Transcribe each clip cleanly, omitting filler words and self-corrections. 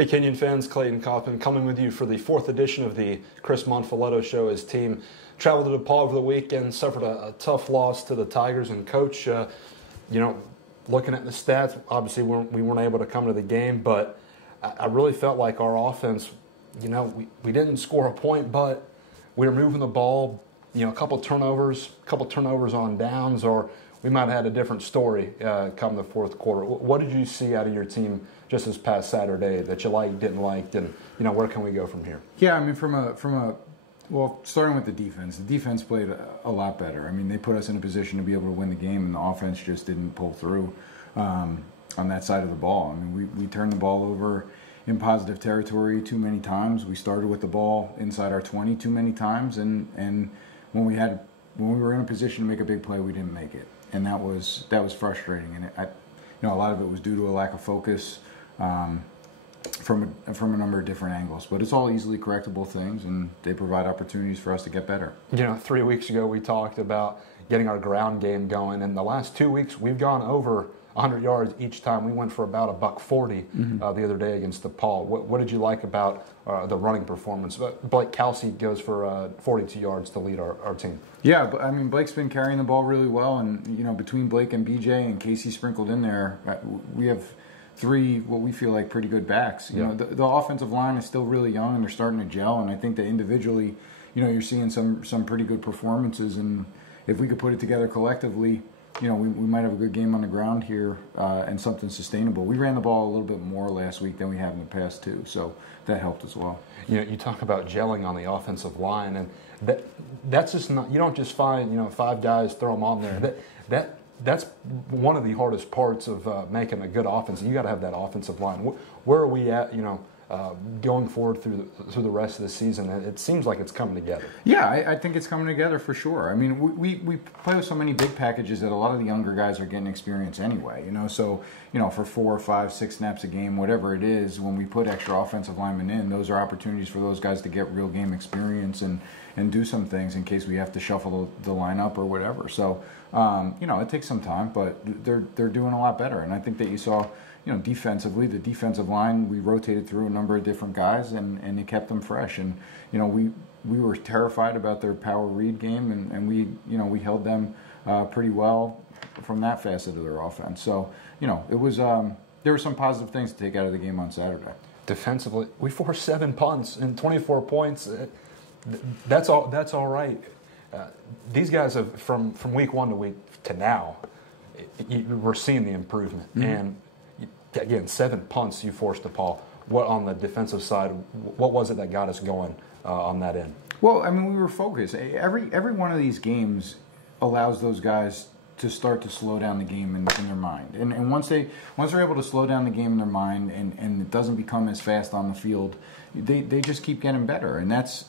Hey, Kenyon fans, Clayton Coppin coming with you for the fourth edition of the Chris Monfiletto Show. His team traveled to DePaul over the weekend, suffered a tough loss to the Tigers. And, Coach, looking at the stats, obviously we weren't able to come to the game, but I really felt like our offense, we didn't score a point, but we were moving the ball, a couple turnovers on downs, or we might have had a different story come the fourth quarter. What did you see out of your team just this past Saturday that you liked, didn't like, and where can we go from here? Yeah, I mean, starting with the defense played a lot better. I mean, they put us in a position to be able to win the game, and the offense just didn't pull through on that side of the ball. I mean, we turned the ball over in positive territory too many times. We started with the ball inside our 20 too many times, and when we were in a position to make a big play, we didn't make it, and that was frustrating. And a lot of it was due to a lack of focus from a number of different angles. But it's all easily correctable things, and they provide opportunities for us to get better. 3 weeks ago we talked about getting our ground game going, and the last 2 weeks we've gone over 100 yards each time. We went for about $140 the other day against DePaul. What did you like about the running performance? Blake Kelsey goes for 42 yards to lead our team. Yeah, but I mean, Blake's been carrying the ball really well, and between Blake and BJ and Casey sprinkled in there, we have three what we feel like pretty good backs. The offensive line is still really young, and they're starting to gel, and I think that individually, you're seeing some pretty good performances, and if we could put it together collectively, we might have a good game on the ground here and something sustainable. We ran the ball a little bit more last week than we have in the past too, so that helped as well. You talk about gelling on the offensive line, and that's just not. You don't just find 5 guys, throw them on there. That's one of the hardest parts of making a good offense. You got to have that offensive line. Where are we at? Going forward through the rest of the season, it seems like it's coming together. Yeah, I think it's coming together for sure. I mean, we play with so many big packages that a lot of the younger guys are getting experience anyway. So for 4, 5, 6 snaps a game, whatever it is, when we put extra offensive linemen in, those are opportunities for those guys to get real game experience and do some things in case we have to shuffle the lineup or whatever. So it takes some time, but they're doing a lot better, and I think that you saw. Defensively, the defensive line, we rotated through a number of different guys, and it kept them fresh. And we were terrified about their power read game, and we held them pretty well from that facet of their offense. So it was there were some positive things to take out of the game on Saturday. Defensively, we forced 7 punts and 24 points. That's all right. These guys have from week 1 to now, we're seeing the improvement. And again, 7 punts you forced DePaul. What on the defensive side? What was it that got us going on that end? Well, I mean, we were focused. Every one of these games allows those guys to start to slow down the game in their mind. And once they're able to slow down the game in their mind, and it doesn't become as fast on the field, they just keep getting better. And that's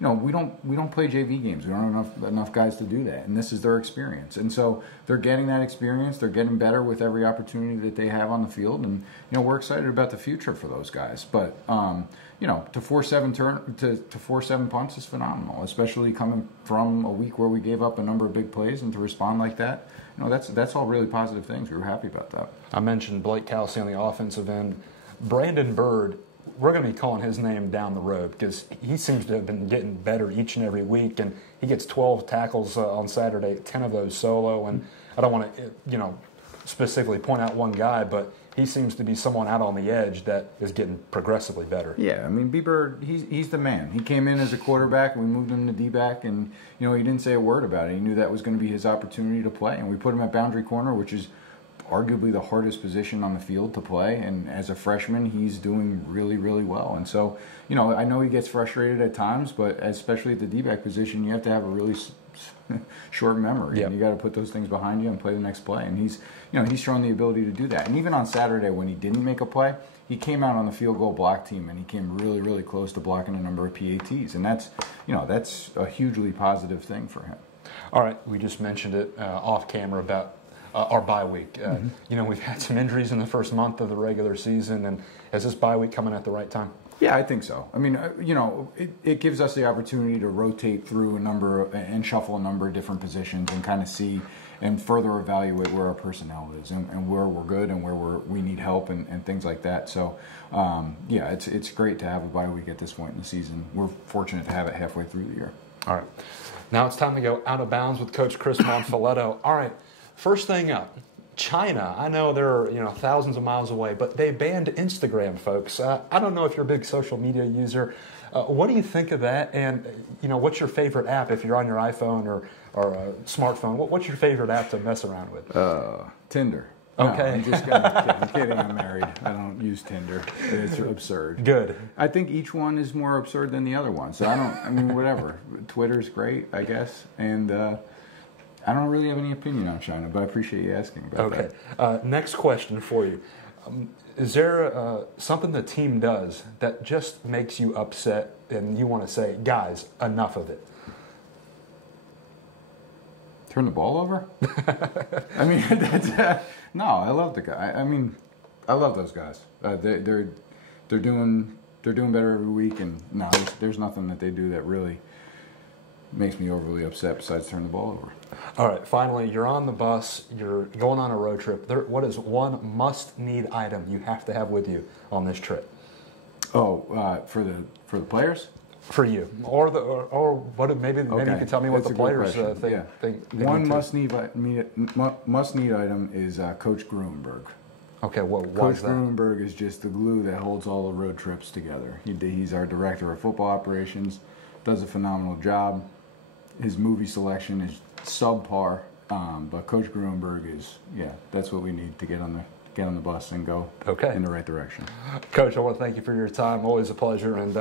we don't play JV games. We don't have enough guys to do that, and this is their experience. And so they're getting that experience. They're getting better with every opportunity that they have on the field, and we're excited about the future for those guys. But to force 7 punts is phenomenal, especially coming from a week where we gave up a number of big plays, and to respond like that, that's all really positive things. We were happy about that. I mentioned Blake Kelsey on the offensive end. Brandon Byrd, we're going to be calling his name down the road because he seems to have been getting better each and every week, and he gets 12 tackles on Saturday, 10 of those solo. And I don't want to, specifically point out one guy, but he seems to be someone out on the edge that is getting progressively better. Yeah, I mean, B-Bird, he's the man. He came in as a quarterback, and we moved him to D-back, and, he didn't say a word about it. He knew that was going to be his opportunity to play, and we put him at boundary corner, which is arguably the hardest position on the field to play, and as a freshman, he's doing really, really well. And so, I know he gets frustrated at times, but especially at the D-back position, you have to have a really short memory. Yep. And you got to put those things behind you and play the next play. And he's shown the ability to do that. And even on Saturday when he didn't make a play, he came out on the field goal block team, and he came really, really close to blocking a number of PATs. And that's a hugely positive thing for him. All right, we just mentioned it off camera about our bye week. We've had some injuries in the first month of the regular season, and is this bye week coming at the right time? Yeah, I think so. I mean, it gives us the opportunity to rotate through and shuffle a number of different positions and kind of see and further evaluate where our personnel is and where we're good and where we need help and things like that. So, yeah, it's great to have a bye week at this point in the season. We're fortunate to have it halfway through the year. All right. Now it's time to go out of bounds with Coach Chris Monfiletto. All right. First thing up, China. I know they're thousands of miles away, but they banned Instagram, folks. I don't know if you're a big social media user. What do you think of that? And what's your favorite app if you're on your iPhone or a smartphone? What's your favorite app to mess around with? Tinder. Okay. No, I'm kidding. I'm married. I don't use Tinder. It's absurd. Good. I think each one is more absurd than the other one. So whatever. Twitter's great, I guess. And I don't really have any opinion on China, but I appreciate you asking about that. Okay. Next question for you. Is there something the team does that just makes you upset and you want to say, guys, enough of it? Turn the ball over? I mean, no, I love the guy. I mean, I love those guys. They're doing better every week, and no, there's nothing that they do that really makes me overly upset besides turn the ball over. All right, finally, you're on the bus. You're going on a road trip. What is one must-need item you have to have with you on this trip? Oh, for the players? For you, or what? Maybe you can tell me what the players think. One must-need item is Coach Gruenberg. Okay, why Coach is that? Gruenberg is just the glue that holds all the road trips together. He's our director of football operations. Does a phenomenal job. His movie selection is subpar, but Coach Gruenberg is that's what we need to get on the bus and go in the right direction. Coach, I want to thank you for your time. Always a pleasure, and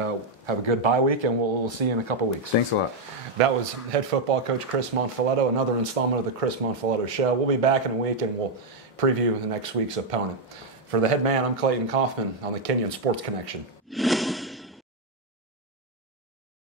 have a good bye week, and we'll see you in a couple weeks. Thanks a lot. That was head football coach Chris Monfiletto, another installment of the Chris Monfiletto Show. We'll be back in a week, and we'll preview the next week's opponent. For the head man, I'm Clayton Kaufman on the Kenyon Sports Connection.